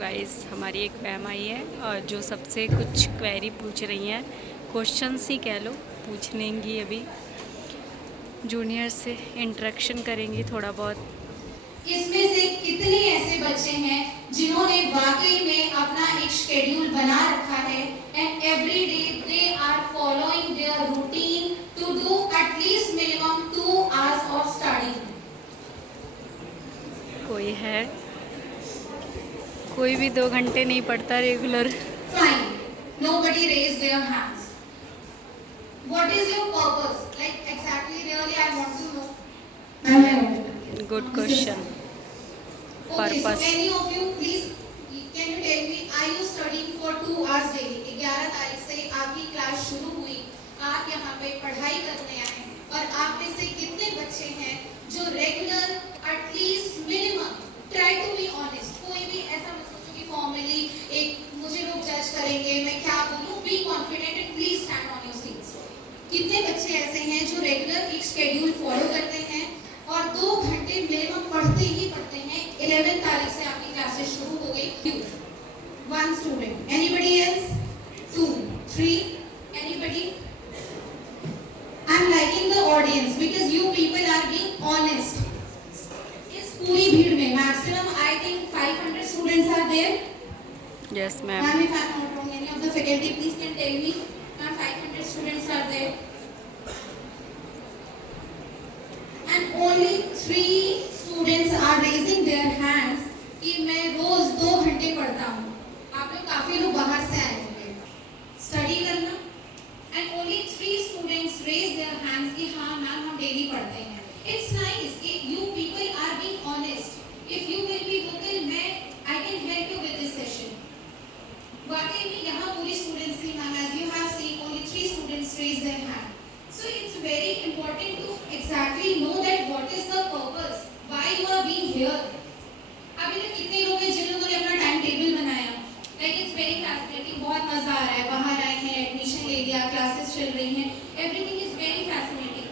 Guys हमारी एक ma'am आई है और जो सबसे कुछ क्वेरी पूछ रही हैं, क्वेश्चंस ही कह लो, पूछ लेंगी। अभी जूनियर से इंटरेक्शन करेंगी थोड़ा बहुत। इसमें से कितने ऐसे बच्चे हैं जिन्होंने वाकई में अपना एक शेड्यूल बना रखा है and every day they are following their routine to do at least minimum 2 hours of study? कोई है? कोई भी 2 घंटे नहीं पढ़ता regular? Fine. Nobody raised their hands. What is your purpose? Like exactly really I want to know. Good question. Okay, so purpose any of you please can you tell me are you studying for 2 hours daily? 11 तारीख से आपकी class शुरू हुई, आप यहाँ पे पढ़ाई करने आए और आप में से कितने बच्चे हैं जो regular at least minimum try to be honest, कोई भी ऐसा मत सोचो कि फॉर्मली एक मुझे लोग जज करेंगे मैं क्या बोलूँ, be confident and please stand on your seats. कितने बच्चे ऐसे हैं जो रेगुलर एक शेड्यूल फॉलो करते हैं और 2 घंटे मिनिमम पढ़ते ही पढ़ते हैं? 11 तारीख से आपकी क्लासेस शुरू हो गई। 1 student, anybody else? 2 3 anybody? I am liking the audience because you people are being honest. इस पूरी भीड़ में maximum I think 500 students are there. Yes ma'am. Ma'am, if I'm not wrong, any of the faculty please can tell me. Ma'am, 500 students are there. And only 3 students are raising their hands कि मैं रोज 2 घंटे पढ़ता हूँ। आप लोग काफी लोग बाहर से आए होंगे स्टडी करना। And only 3 students raise their hands कि हाँ मैम हम डेली पढ़ते हैं। It's nice कि you people are being honest. If you will be vocal, I can help you with this session. वाकई में यहाँ पूरी स्टूडेंट्स थी ma'am, as you have seen only 3 students raise their hand. So it's very important to exactly know that what is the purpose, why you are being here. अभी तक कितने लोग हैं जिन लोगों ने अपना टाइम टेबल बनाया? Like it's very fascinating, बहुत मजा आ रहा है, बाहर आए हैं, एडमिशन ले लिया, क्लासेस चल रही हैं, everything is very fascinating.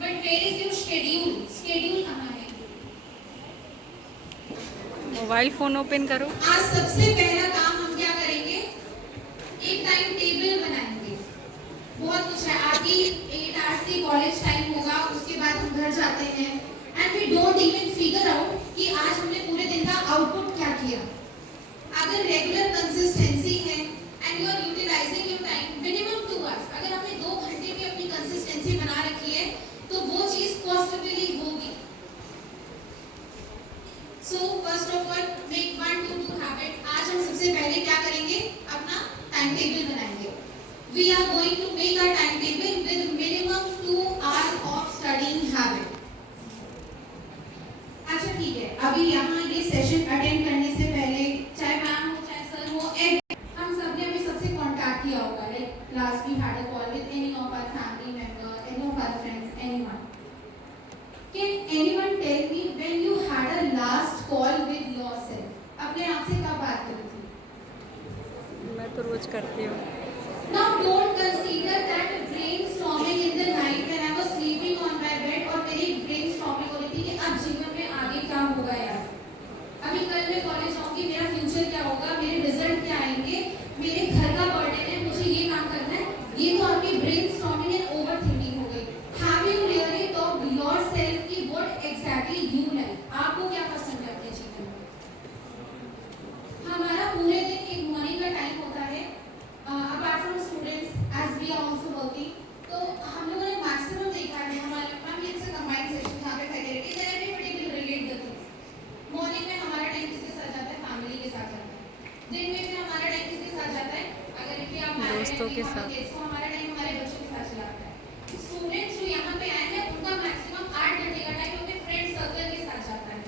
But where is your schedule? Schedule कहाँ है? मोबाइल फ़ोन ओपन करो। आज सबसे पहला काम हम क्या करेंगे? एक टाइम टेबल बनाएंगे। बहुत कुछ है, आपकी 8 आवर्स की कॉलेज टाइम होगा, उसके बाद हम घर जाते हैं and we don't even figure out कि आज हमने पूरे दिन का आउटपुट क्या किया। अगर रेगुलर कंसिस्टेंसी है and you are utilising your time minimum 2 hours, अगर आपने 2 घंटे की अपनी कंसिस्टेंसी बना रखी है तो वो चीज पॉसिबली होगी। So first of all make 1 to 2 habit। आज हम सबसे पहले क्या करेंगे? अपना टाइम टेबल बनाएंगे। We are going to make our timetable with minimum 2 hours of studying habit। अच्छा ठीक है, अभी यहाँ ये सेशन अटेंड करने से पहले चाहे मैम हो चाहे सर हो, हम सबने अभी सबसे कांटेक्ट किया होगा, like last we had a call with any of our family member, any of our friends, anyone। Can anyone tell me when you had a last call with yourself? अपने आप से कब बात करी थी? मैं तो रोज करती हूँ। Now don't consider that brainstorming in the night when I was sleeping on my bed और मेरी brainstorming हो रही थी कि अब जीवन में आगे क्या होगा यार, अभी कल मैं कॉलेज जाऊंगी, मेरा फ्यूचर क्या होगा, मेरे रिजल्ट क्या आएंगे, मेरे घर का बर्डन है, मुझे ये काम करना है। ये तो आपकी brainstorming and overthinking हो गई। Have you really talked yourself कि what exactly you like? आपको क्या पसंद है अपने जीवन में? हमारा पूरे दिन एक मॉर्निंग का टाइम होता है, apart from students as we are also working, तो हम लोगों ने मैक्सिमम देखा है हमारे मैम ये से कंबाइंड सेशन यहाँ पे faculty and everybody will relate the things. Morning में हमारा टाइम किसके साथ जाता है? फैमिली के साथ जाता है। दिन में फिर हमारा टाइम किसके साथ जाता है? अगर कि आप दोस्तों के साथ। तो हमारा टाइम हमारे बच्चों के साथ चला जाता है। स्टूडेंट्स जो यहाँ पे आए हैं उनका मैक्सिमम 8 घंटे का टाइम अपने फ्रेंड सर्कल के साथ जाता है।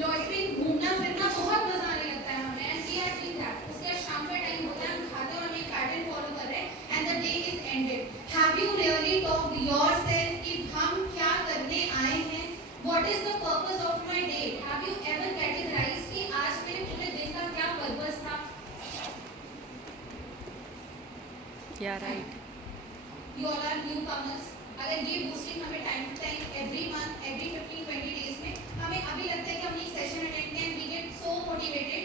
लॉइटरिंग, घूमना फिरना बहुत मजा आने लगता है हमें and we are doing that. उसके बाद शाम का टाइम होता है, हम खाते हैं और हम एक पैटर्न फॉलो कर रहे हैं and the day is ended. Have you really talked yourself कि हम क्या करने आए हैं? What is the purpose of my day? Have you ever categorised कि आज मेरे पूरे दिन का क्या पर्पस था? या right. You all are newcomers। अगर ये बूस्टिंग हमें time to time every month, every 15-20 days में हमें अभी लगता है कि हम एक सेशन अटेंड करें, वी गेट सो मोटिवेटेड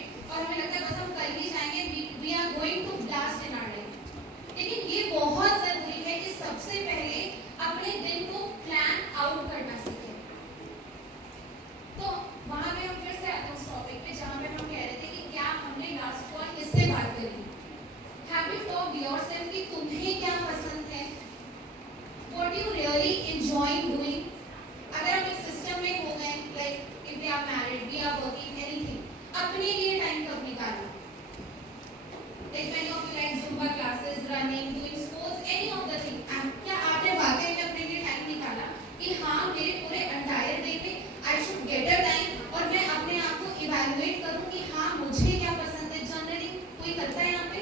कि हाँ मुझे क्या पसंद है। जर्नलिंग कोई करता है यहाँ पे?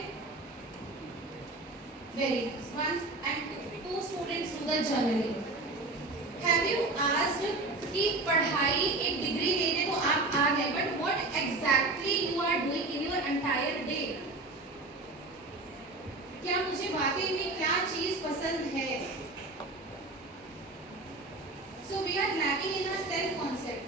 Very one and two students do the journaling. Have you asked कि पढ़ाई एक डिग्री लेने तो आप आ गए, but what exactly you are doing in your entire day? क्या मुझे वाकई में क्या चीज पसंद है? So we are lacking in our self concept.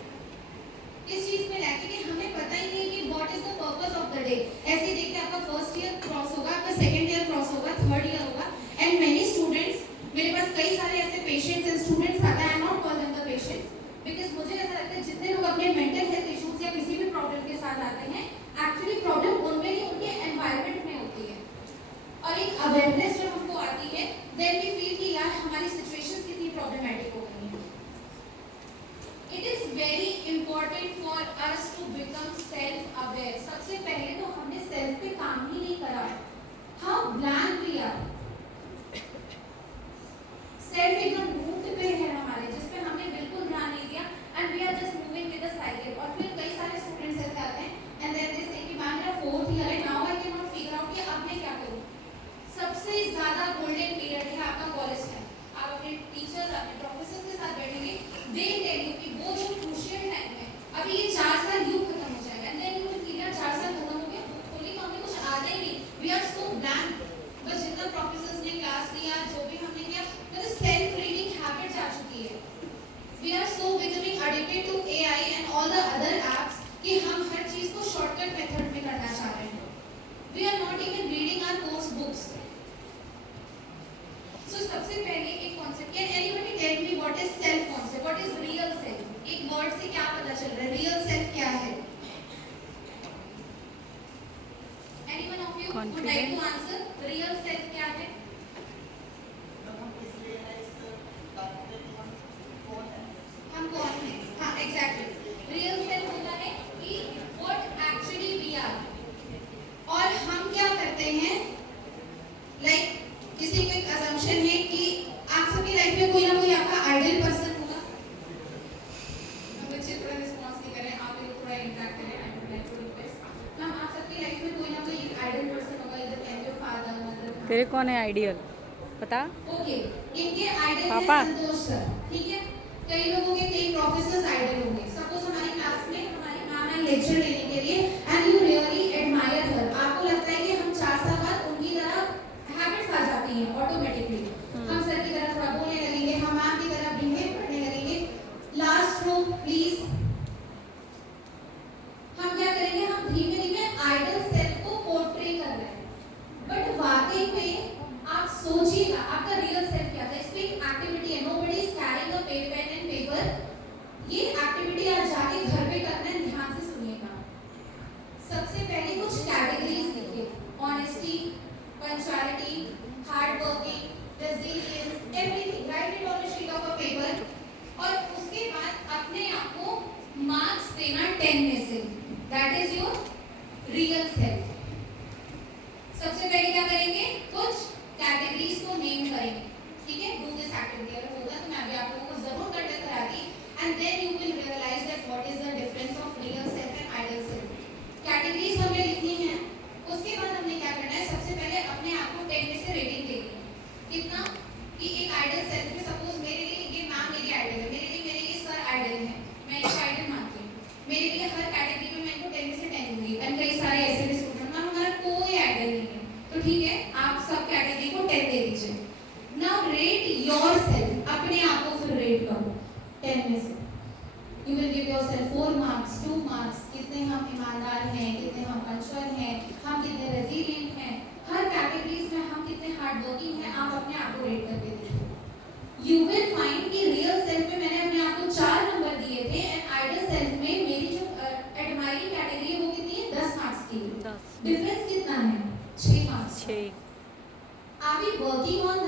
इस चीज में लैकिंग है, हमें पता ही नहीं कि what is the purpose of the day. ऐसे देखते आपका फर्स्ट ईयर क्रॉस होगा, आपका सेकंड ईयर क्रॉस होगा, थर्ड ईयर होगा, एंड मेनी स्टूडेंट्स, मेरे पास कई सारे ऐसे पेशेंट्स एंड स्टूडेंट्स आते हैं। I am not call them the patients because मुझे ऐसा लगता है जितने लोग अपने मेंटल हेल्थ इश्यूज या किसी भी प्रॉब्लम के साथ आते हैं, एक्चुअली प्रॉब्लम उनमें नहीं, उनके एनवायरनमेंट में होती है। और एक अवेयरनेस जब हमको आती है, देन वी फील कि यार हमारी सिचुएशंस कितनी प्रॉब्लमेटिक हो गई हैं। It is very important for us to become self aware. सबसे पहले तो हमने सेल्फ पे काम ही नहीं करा। How blank we are. Self एकदम रूट पे है हमारे, जिस पे हमने बिल्कुल ध्यान नहीं दिया, and we are just moving with the cycle. और फिर कई सारे स्टूडेंट्स ऐसे आते हैं एंड देन दे से कि मैम मेरा फोर्थ ईयर है, now I can not figure out कि अब मैं क्या करूं। सबसे ज्यादा गोल्डन पीरियड है आपका कॉलेज टाइम। आप अपने टीचर्स, अपने प्रोफेसर के साथ बैठेंगे, दे टेल यू कि वो जो क्रूशियल टाइम है, अभी ये 4 साल यूं खत्म हो जाएगा, and then you will feel यार 4 साल खत्म हो गया, होली तो हमें कुछ आता ही नहीं, वी आर सो ब्लैंक। बस जितना प्रोफेसर्स ने क्लास लिया, जो भी हमने किया, मतलब सेल्फ रीडिंग हैबिट आ चुकी है। We are so becoming addicted to AI and all the other apps कि हम हर चीज को शॉर्टकट मेथड में करना चाह रहे हैं। We are not even reading our course books. So सबसे पहले एक concept, can anybody tell me what is self concept, what is real self? एक वर्ड से क्या पता चल रहा है रियल सेल्फ क्या है? Anyone of you would like to answer real self क्या है? हम कौन हैं? हाँ एग्जैक्टली। रियल सेल्फ होता है कि व्हाट एक्चुअली वी आर। और हम क्या करते हैं, लाइक किसी को एक असम्पशन है कि आप सबकी लाइफ में कोई ना कोई आपका आइडियल पर्सन होगा। बच्चे थोड़ा रिस्पॉन्स नहीं कर रहे हैं, आप लोग थोड़ा इंटरेक्ट करें। I would like to request ma'am, आप सबकी लाइफ में कोई ना कोई एक आइडियल पर्सन होगा, इधर कैन योर फादर, मदर। तेरे कौन है आइडियल पता? ओके, इनके आइडियल है पापा। संतोष सर, ठीक है। कई लोगों के कई प्रोफेसर्स आइडियल होंगे। सपोज हमारी क्लास में हमारी मैम है लेक्चर लेने के लिए, एंड यू रियली एडमायर हर। आपको लगता है कि हम 4 साल बाद उनकी तरह हैबिट्स आ जाती हैं ऑटोमेटिकली। हम सर की तरह थोड़ा बोलने लगेंगे, हम मैम की तरह बिहेव करने लगेंगे। Last row please. हम क्या करेंगे, हम धीमे धीमे आइडियल सेल्फ को पोर्ट्रे कर रहे हैं, बट वाकई में आप सोचिएगा आपका रियल सेल्फ क्या था। इस पे एक एक्टिविटी है, nobody is carrying a pen and paper. ये एक्टिविटी आप जाके घर पे करना है, ध्यान से सुनिएगा। सबसे पहले कुछ कैटेगरीज लिखिए, honesty, punctuality, hard working, resilience, everything. Right it on a sheet of a paper. और उसके बाद अपने आप को मार्क्स देना 10 में से। That is your real self. सबसे पहले क्या करेंगे, कुछ कैटेगरीज को नेम करेंगे, ठीक है। Do this activity. अगर होगा तो मैं भी आप लोगों को जरूर करके कराती, and then you will realise that what is the difference of real self and ideal self. Categories हमने लिखनी है। उसके बाद हमने क्या करना है, सबसे पहले अपने आप को 10 में से रेटिंग देनी है। कितना कि एक आइडियल सेल्फ में सपोज मेरे लिए ये मैम मेरी आइडियल है, मेरे ये सर आइडियल है, मैं इसको आइडियल मानती हूँ। मेरे लिए हर कैटेगरी में मैं इनको 10 में से 10 दूंगी। एंड कई सारे ऐसे भी स्टूडेंट मैम हमारा कोई आइडियल नहीं है, तो ठीक है आप सब कैटेगरी को 10 दे दीजिए। नाउ रेट योरसेल्फ, अपने आप को फिर रेट करो 10 में से। You will give yourself 4 marks, 2 marks. कितने हम ईमानदार हैं, कितने हम पंक्चुअल हैं, हम कितने रेजिलिएंट हैं, हर कैटेगरीज में हम कितने हार्ड वर्किंग हैं, आप अपने आप को रेट करके देखिए। यू विल फाइंड कि रियल सेल्फ में मैंने अपने आप को 4 नंबर दिए थे, एंड आइडियल सेल्फ में मेरी जो एडमायरिंग कैटेगरी है वो कितनी है, 10 मार्क्स की। डिफरेंस कितना है, 6 marks. 6। Are we working on